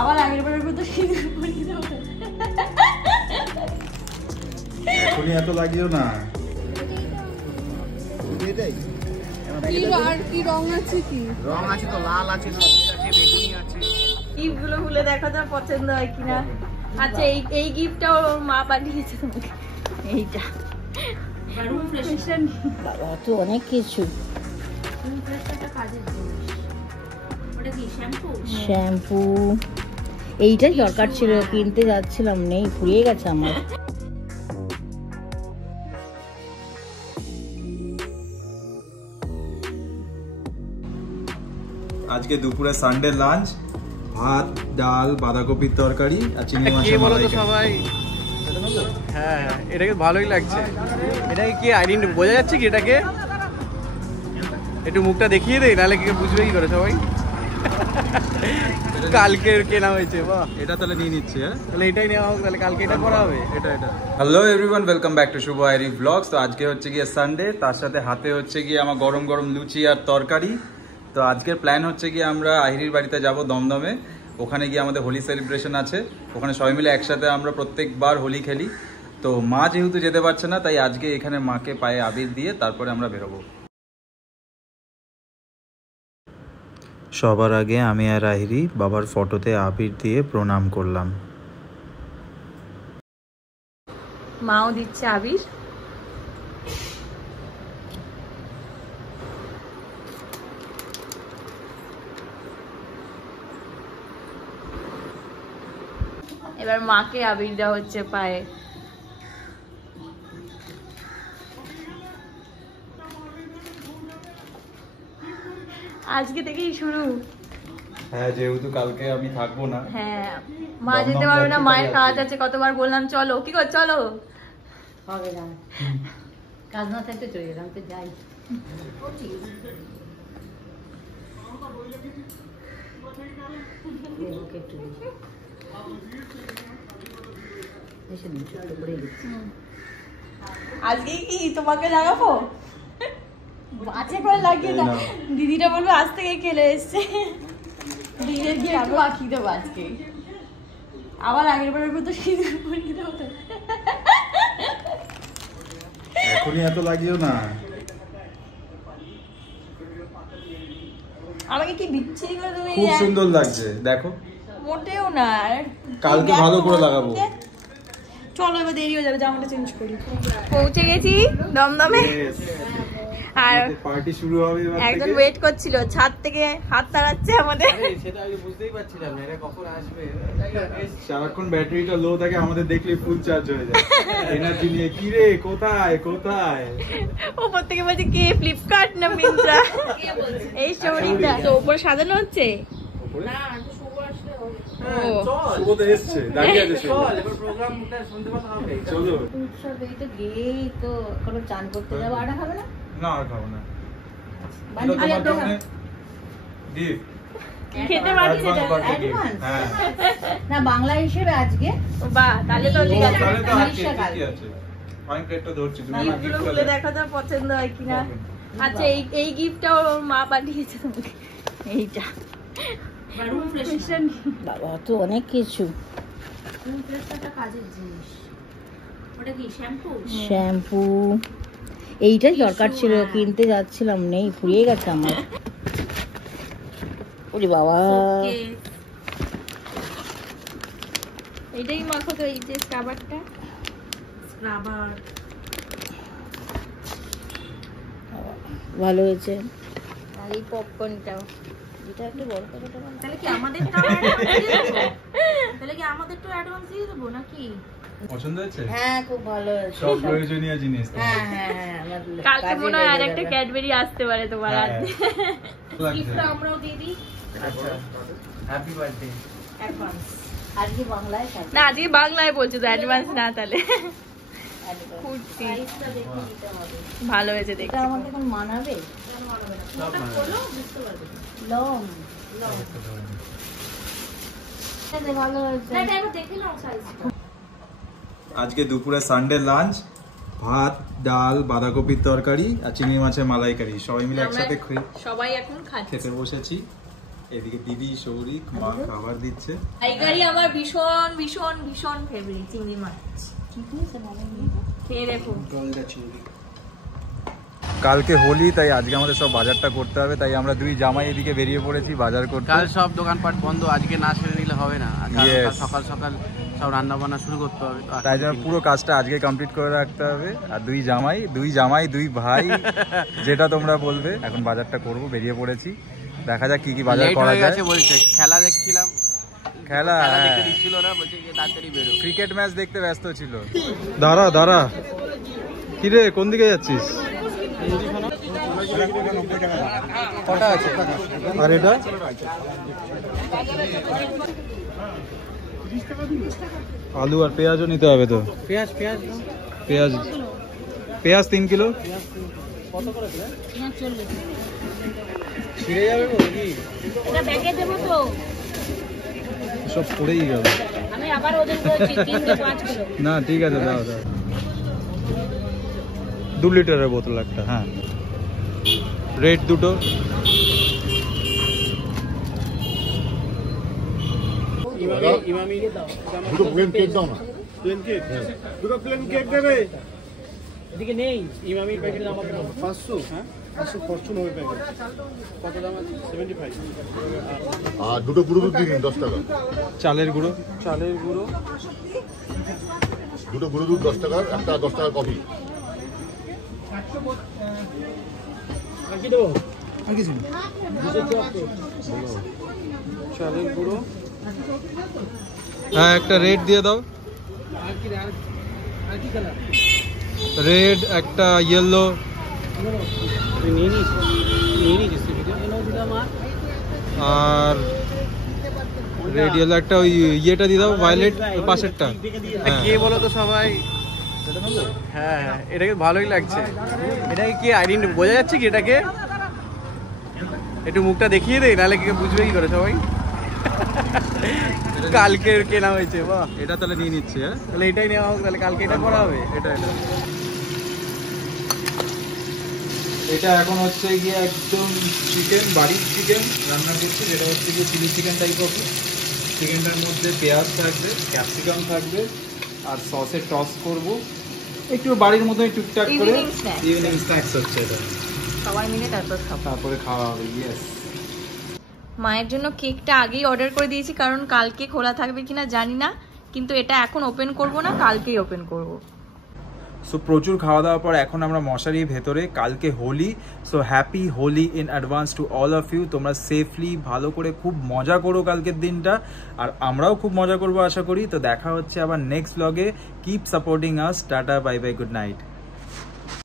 আবার আগের বারের মতো সিঁদুর পরিয়ে দেবো। এখনই এত লাগিও না। এটাই আর কি রং আছে? কি রং আছে তো, লাল আছে, সবুজ আছে, বেগুনি আছে। গিফট গুলো খুলে দেখো তো পছন্দ হয় কিনা। আচ্ছা এই গিফটটাও মা পাঠিয়েছে তোমাকে। এইটা বাবা তো অনেক কিছু। শ্যাম্পু এইটাই দরকার ছিল, কিনতে যাচ্ছিলাম, নেই, ফুরিয়ে গেছে আমার। আজকে দুপুরে সানডে লাঞ্চ, ভাত, ডাল, বাঁধাকপির তরকারি আর চিংড়ি মাছের মালাই। সবাই হ্যাঁ, এটাকে ভালোই লাগছে। এটাকে কি আইডেন্টি বোঝা যাচ্ছে কি? এটাকে একটু মুখটা দেখিয়ে দেই, নাহলে কি বুঝবে কি করে সবাই? কালকে কেনা হয়েছে। বাহ, এটা তাহলে নিয়ে নিচ্ছি। হ্যাঁ, তাহলে এটাই নেওয়া হোক, তাহলে কালকে এটা করা হবে। এটা hello everyone, welcome back to Shubh আইরি ব্লগস। তো আজকে হচ্ছে গিয়ে সানডে, তার সাথে হাতে হচ্ছে গিয়ে আমার গরম গরম লুচি আর তরকারি। তো আজকের প্ল্যান হচ্ছে গিয়ে আমরা আহিরির বাড়িতে যাব দমদমে। ওখানে গিয়ে আমাদের হোলি সেলিব্রেশন আছে, ওখানে সবাই মিলে একসাথে আমরা প্রত্যেকবার হোলি খেলি। তো মা যেহেতু যেতে পারছে না, তাই আজকে এখানে মাকে পায়ে আবির দিয়ে তারপরে আমরা বেরোবো। সবার আগে আমি আর আহিরি বাবার ফটোতে আবির দিয়ে প্রণাম করলাম। মাও দিচ্ছে আবির। এবার মাকে আবির দেওয়া হচ্ছে পায়ে। আজকে থেকেই শুরু। হ্যাঁ, যেহেতু কালকে আমি থাকবো না। হ্যাঁ, মা যেতে পারবে না, মায়ের কাজ আছে। কতবার বললাম চলো, কি কর চলো, হবে না, কাজ না থাকতে চলে গেলাম, তো যাই। আজকে কি তোমাকে লাগাবো? বাজে করে লাগিয়ে দাও, দিদিটা বলবে আজ থেকে খেলে এসছে। দিদির গিয়ে একটু বাকি দেবো আজকে, আবার আগের বারের মতো সিঁদুর পরিয়ে দেবো। এখনই এত লাগিও না। আমাকে কি বিচ্ছিরি করে তুমি? খুব সুন্দর লাগছে, দেখো। মোটেও না, কালকে ভালো করে লাগাবো। চলো এবার দেরি হয়ে যাবে, জামাটা চেঞ্জ করি। পৌঁছে গেছি দমদমে, আর পার্টি শুরু হবে। একজন ওয়েট করছিল, ছাদ থেকে হাত তাড়াচ্ছে আমাদের। সেটা আমি বুঝতেই পারছিলাম না এটা কখন আসবে। সারাক্ষণ ব্যাটারিটা লো থাকে, আমাদের দেখলে ফুল চার্জ হয়ে যায়। এনার্জি নিয়ে কি রে, কোথায় কোথায়? উপর থেকে বলছে কে, ফ্লিপকার্ট না মিন্ত্রা? এই স্টোরিটা তো উপরে সাজানো হচ্ছে। চান করতে যাবো, আটা খাবে না? না, আর খাবো না। খেতে পারছি না, বাংলা হিসেবে আজকে। বাহ, তাহলে তো ঠিক আছে। গিফটগুলো খুলে দেখো তো পছন্দ হয় কিনা। আচ্ছা এই গিফটটাও মা পাঠিয়েছে তোমাকে। এইটা বাবা তো অনেক কিছু। শ্যাম্পু এইটাই দরকার ছিল, কিনতে যাচ্ছিলাম, নেই, ফুরিয়ে গেছে আমার। ওরে বাবা, এইটাই মাখো তো, এই যে স্ক্রাবারটা। ভালো হয়েছে। আর এই পপকর্নটাও। এটা একটু বড় করে দেবো না? তাহলে কি আমাদেরটা অ্যাডভান্স দিয়ে দেবো নাকি? পছন্দ হয়েছে? হ্যাঁ, খুব ভালো হয়েছে। সব প্রয়োজনীয় জিনিস। হ্যাঁ হ্যাঁ হ্যাঁ, কালকে মনে হয় আরেকটা ক্যাডবেরি আসতে পারে তোমার হাতে। গিফটটা আমরাও দিয়ে দিই। আচ্ছা, হ্যাপি বার্থডে অ্যাডভান্স। আজকে বাংলায় না, আজকে বাংলায় বলছো তো, অ্যাডভান্স না তাহলে। কুর্তি ভালো হয়েছে দেখতে। এটা আমাকে এখন মানাবে? লং ভালো হয়েছে। আজকে দুপুরে সানডে লাঞ্চ, ভাত, ডাল, বাঁধাকপির তরকারি আর চিংড়ি মাছের মালাইকারি, সবাই মিলে একসাথে সবাই এখন খাচ্ছে। খেতে বসেছি। এদিকে দিদি শৌরিক মা খাবার দিচ্ছে। টাইগারই আমার ভীষণ ভীষণ ভীষণ ফেভারিট চিংড়ি মাছ। খেয়ে দেখো। কালকে হোলি, তাই আজকে আমাদের সব বাজারটা করতে হবে, তাই আমরা দুই জামাই এদিকে বেরিয়ে পড়েছি বাজার করতে। কাল সব দোকানপাট বন্ধ, আজকে না সেরে নিলে হবে না। সকাল সকাল সব রান্না বান্না শুরু করতে হবে, তাই জন্য পুরো কাজটা আজকে কমপ্লিট করে রাখতে হবে। আর দুই জামাই দুই ভাই যেটা তোমরা বলবে, এখন বাজারটা করব, বেরিয়ে পড়েছি। দেখা যাক কি কি বাজার করা যায়। বলছে খেলা দেখছিলাম, খেলা দেখতে দিচ্ছিল না, বলছে তাড়াতাড়ি বেরো। ক্রিকেট ম্যাচ দেখতে ব্যস্ত ছিল। দাঁড়া কিরে কোন দিকে যাচ্ছিস? কটা আছে? আর এটা আলু আর পেঁয়াজও নিতে হবে তো। পেঁয়াজ 3 কিলো। কত করে ছিঁড়ে যাবে কি? এটা ব্যাগে দেবো তো, সব পড়েই গেল। আমি আবার ওজন করেছি 3 থেকে 5 কিলো। না ঠিক আছে, দাও 2 লিটারের বোতল একটা। হ্যাঁ, রেড দুটো। দুটো প্লেন কেক দাও না। দুটো প্লেন কেক দেবে। এদিকে নেই ইমামির প্যাকেটের দাম 500। হ্যাঁ 500 ফরচুন হবে প্যাকেট। কত দাম আছে? 75। আর দুটো গুঁড়ো দুধ দিন 10 টাকা। চালের গুঁড়ো দুটো গুঁড়ো দুধ 10 টাকা, একটা 10 টাকা কফি। আর কি দেবো? আর কিছু না। চালের গুঁড়ো। হ্যাঁ, একটা রেড দিয়ে দাও। আর কি কালার? রেড, একটা ইয়েলো। নিয়ে নিস আর রেড ইয়েলো একটা, ওই ইয়েটা দিয়ে দাও, ভায়োলেট পাশেরটা। কে বলো তো সবাই? হ্যাঁ, এটাকে ভালোই লাগছে। এটাকে কি আইডেন বোঝা যাচ্ছে কি এটাকে? একটু মুখটা দেখিয়ে দেই, নাহলে কি বুঝবে কি করে সবাই? কালকে কেনা হয়েছে। বাহ, এটা তাহলে নিয়ে নিচ্ছি। হ্যাঁ, তাহলে এটাই নেওয়া হোক, তাহলে কালকে এটা করা হবে। এটা এখন হচ্ছে গিয়ে একদম চিকেন, বাড়ির চিকেন রান্না করছি, যেটা হচ্ছে গিয়ে চিলি চিকেন টাইপ অফ। চিকেনটার মধ্যে পেঁয়াজ থাকবে, ক্যাপসিকাম থাকবে, আর সসে টস করব একটু বাড়ির মতো টুকটাক করে। ইভিনিং স্ন্যাক্স হচ্ছে এটা, সবাই মিলে তারপরে খাওয়া হবে। ইয়েস, মায়ের জন্য কেকটা আগেই অর্ডার করে দিয়েছি, কারণ কালকে খোলা থাকবে কিনা জানি না, কিন্তু এটা এখন ওপেন করব না, কালকেই ওপেন করব। সো প্রচুর খাওয়া দাওয়ার পর এখন আমরা মশারির ভেতরে। কালকে Holi, so happy Holi in advance to all of you. তোমরা সেফলি ভালো করে খুব মজা করো কালকের দিনটা, আর আমরাও খুব মজা করবো আশা করি। তো দেখা হচ্ছে আবার নেক্সট ব্লগে। কিপ সাপোর্টিং আস। Tata, bye bye, good night.